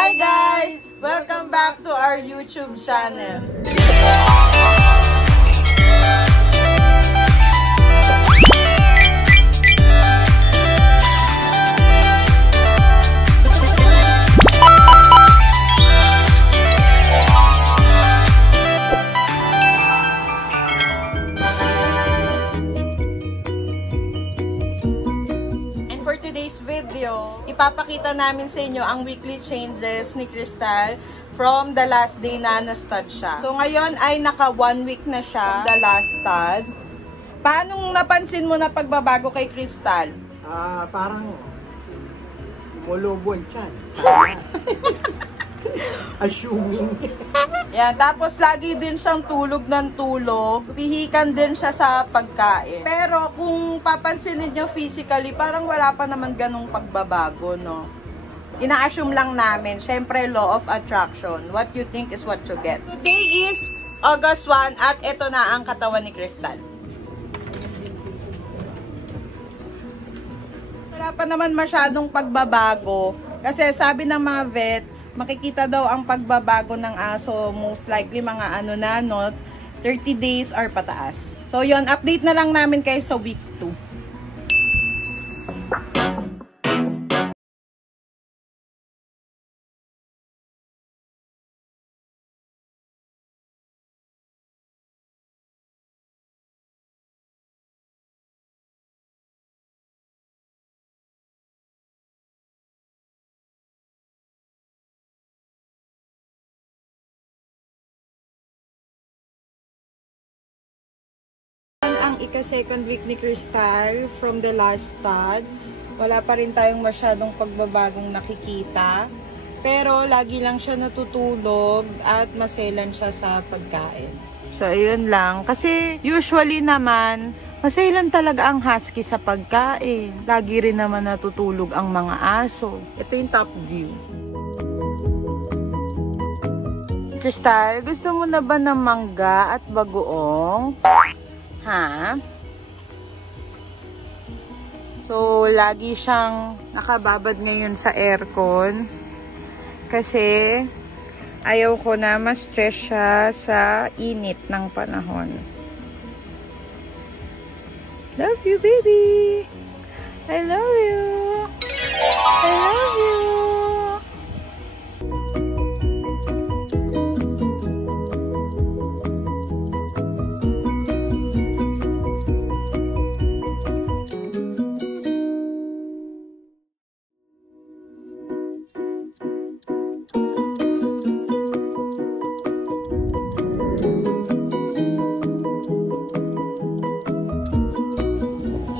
Hi guys! Welcome back to our YouTube channel. Ipapakita namin sa inyo ang weekly changes ni Crystal from the last day na na-stud siya. So ngayon ay naka 1 week na siya, the last stud. Paano napansin mo na pagbabago kay Crystal? Parang mulubon siya. Sana. Assuming. Yan, tapos lagi din siyang tulog ng tulog. Pihikan din siya sa pagkain. Pero kung papansinin niyo physically, parang wala pa naman ganong pagbabago, no? Ina-assume lang namin, syempre law of attraction. What you think is what you get. Today is August 1 at ito na ang katawan ni Crystal. Wala pa naman masyadong pagbabago. Kasi sabi ng mga vet, makikita daw ang pagbabago ng aso most likely mga 30 days or pataas. So yon, update na lang namin kayo sa week 2. Ang ika-second week ni Crystal from the last stud. Wala pa rin tayong masyadong pagbabagong nakikita. Pero lagi lang siya natutulog at maselan siya sa pagkain. So, ayun lang. Kasi usually naman, maselan talaga ang husky sa pagkain. Lagi rin naman natutulog ang mga aso. Ito yung top view. Crystal, gusto mo na ba ng mangga at bagoong? Ha? So, lagi siyang nakababad ngayon sa aircon. Kasi, ayaw ko na ma-stress siya sa init ng panahon. Love you, baby! I love you! I love you!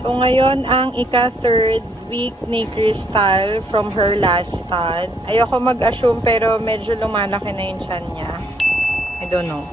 So, ngayon ang ika-third week ni Crystal from her last stud. Ayoko mag-assume pero medyo lumalaki na yung tiyan niya. I don't know.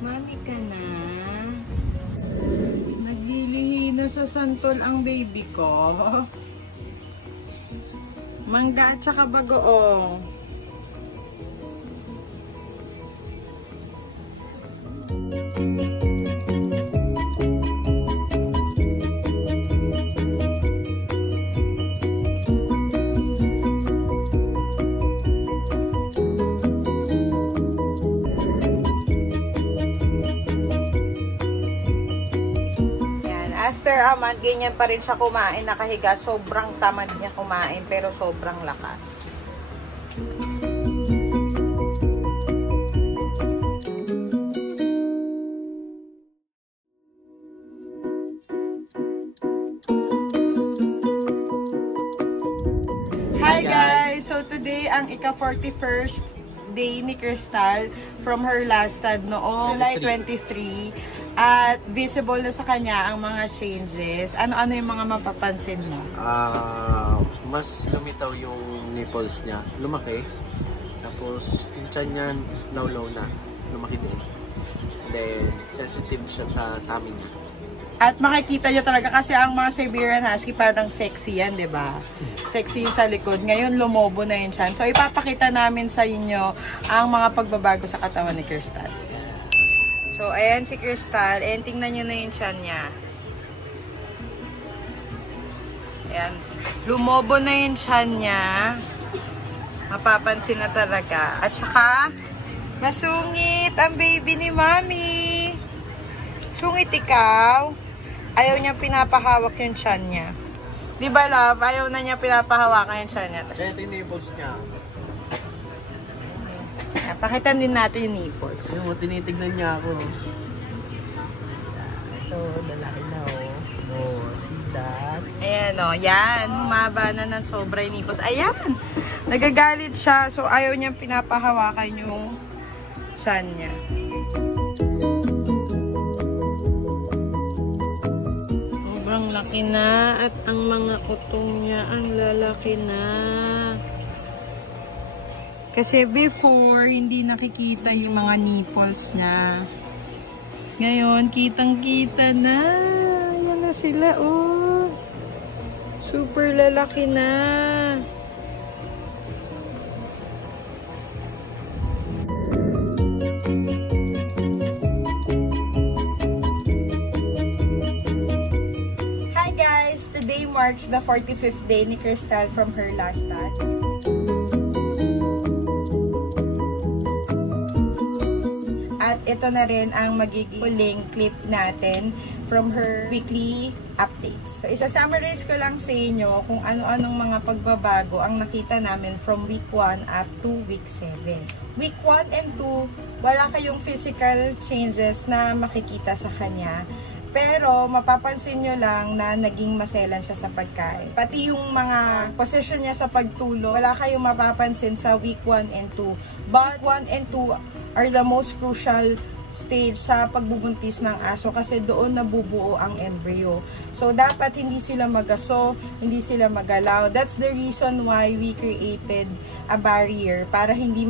Mami ka na. Sa santol ang baby ko. Mangga at saka bagoong. After a month, ganyan pa rin siya kumain, nakahiga. Sobrang tamad niya kumain, pero sobrang lakas. Hi guys! So today, ang ika-41st day ni Crystal from her last stud noong July 23. At visible na sa kanya ang mga changes. Ano-ano yung mga mapapansin mo? Mas lumitaw yung nipples niya. Lumaki. Tapos, yung tiyan niya, low na. Lumaki din. And then, sensitive siya sa tummy niya. At makikita nyo talaga kasi ang mga Siberian Husky parang sexy yan, di ba? Sexy yung sa likod. Ngayon, lumobo na yun siya. So, ipapakita namin sa inyo ang mga pagbabago sa katawan ni Crystal. So, ayan si Crystal. And tingnan nyo na yung tiyan niya. Ayan. Lumobo na yung tiyan niya. Mapapansin na talaga. At saka, masungit ang baby ni Mami. Sungit ikaw. Ayaw niya pinapahawak yung tiyan niya. Di ba, love? Ayaw na niya pinapahawakan yung tiyan niya. Kaya ito yung nipples niya. Pakitan din natin yung nipples. Yung tinitignan niya ako. Ito, lalaki na oh. See that? Ayan o, yan. Humaba na ng sobra yung nipples. Ayan! Nagagalit siya. So, ayaw niya pinapahawakan yung tiyan niya. Sobrang laki na at ang mga kutong niya ang lalaki na. Kasi before, hindi nakikita yung mga nipples niya. Ngayon, kitang-kita na. Yan na sila, oh. Super lalaki na. Today marks the 45th day ni Crystal from her last stud. At ito na rin ang magiging huling clip natin from her weekly updates. So, isa-summarize ko lang sa inyo kung ano-anong mga pagbabago ang nakita namin from week 1 up to week 7. Week 1 and 2, wala kayong physical changes na makikita sa kanya. Pero, mapapansin nyo lang na naging maselan siya sa pagkain. Pati yung mga position niya sa pagtulog, wala kayong mapapansin sa week 1 and 2. But 1 and 2 are the most crucial stage sa pagbubuntis ng aso kasi doon nabubuo ang embryo. So, dapat hindi sila magaso, hindi sila magalaw. That's the reason why we created a barrier para hindi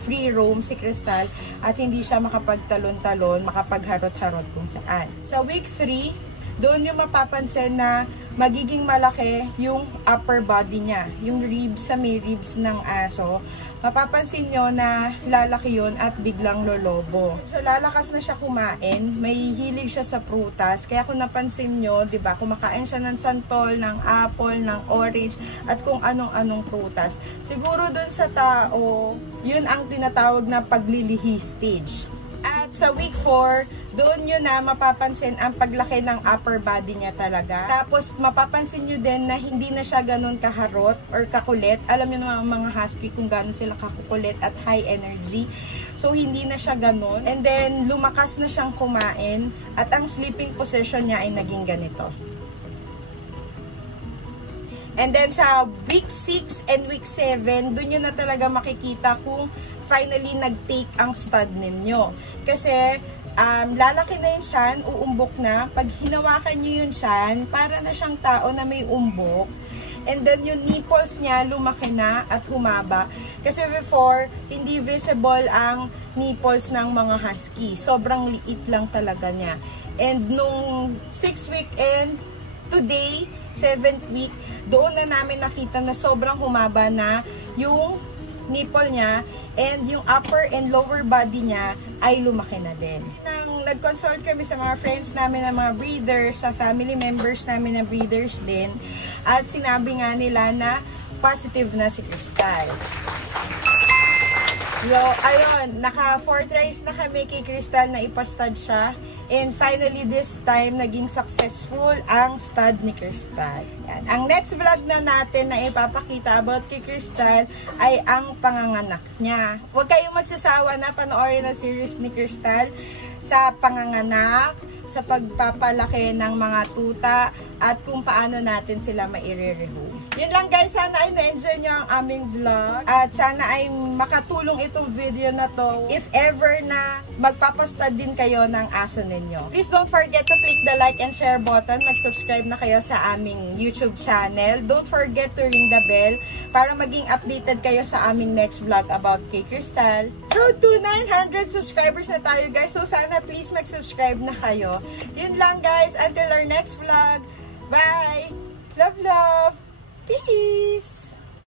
free roam si Crystal at hindi siya makapagtalon-talon, makapagharot-harot kung saan. Sa week 3, doon yung mapapansin na magiging malaki yung upper body niya, yung ribs sa may ribs ng aso. Mapapansin nyo na lalaki yun at biglang lolobo. So, lalakas na siya kumain. May hilig siya sa prutas. Kaya kung napansin nyo, diba, kumakain siya ng santol, ng apple, ng orange, at kung anong-anong prutas. Siguro dun sa tao, yun ang tinatawag na paglilihi stage. At sa week 4, doon nyo na mapapansin ang paglaki ng upper body niya talaga. Tapos, mapapansin nyo din na hindi na siya ganun kaharot or kakulit. Alam nyo naman mga husky kung gano'n sila kakukulit at high energy. So, hindi na siya ganun. And then, lumakas na siyang kumain. At ang sleeping position niya ay naging ganito. And then, sa week 6 and week 7, doon nyo na talaga makikita kung finally nag-take ang stud ninyo. Kasi, lalaki na yung tiyan, uumbok na. Pag hinawakan nyo yung tiyan, para na siyang tao na may umbok. And then, yung nipples niya, lumaki na at humaba. Kasi before, hindi visible ang nipples ng mga husky. Sobrang liit lang talaga niya. And nung 6th week and today, 7th week, doon na namin nakita na sobrang humaba na yung nipple niya and yung upper and lower body niya ay lumaki na din. Nang nag-consult kami sa mga friends namin na mga breeders, sa family members namin na breeders din, at sinabi nga nila na positive na si Crystal. So, ayun, naka-4 tries na kami kay Crystal na ipastud siya. And finally, this time, naging successful ang stud ni Crystal. Yan. Ang next vlog na natin na ipapakita about kay Crystal ay ang panganganak niya. Huwag kayong magsasawa na panoorin ang series ni Crystal sa panganganak, sa pagpapalaki ng mga tuta, at kung paano natin sila maire-rehome. Yun lang guys, sana ay na-enjoy nyo ang aming vlog. At sana ay makatulong itong video na to if ever na magpapastad din kayo ng aso ninyo. Please don't forget to click the like and share button. Mag-subscribe na kayo sa aming YouTube channel. Don't forget to ring the bell para maging updated kayo sa aming next vlog about kay Crystal. Road to 900 subscribers na tayo guys. So sana please mag-subscribe na kayo. Yun lang guys. Until our next vlog. Bye! Love, love! Peace!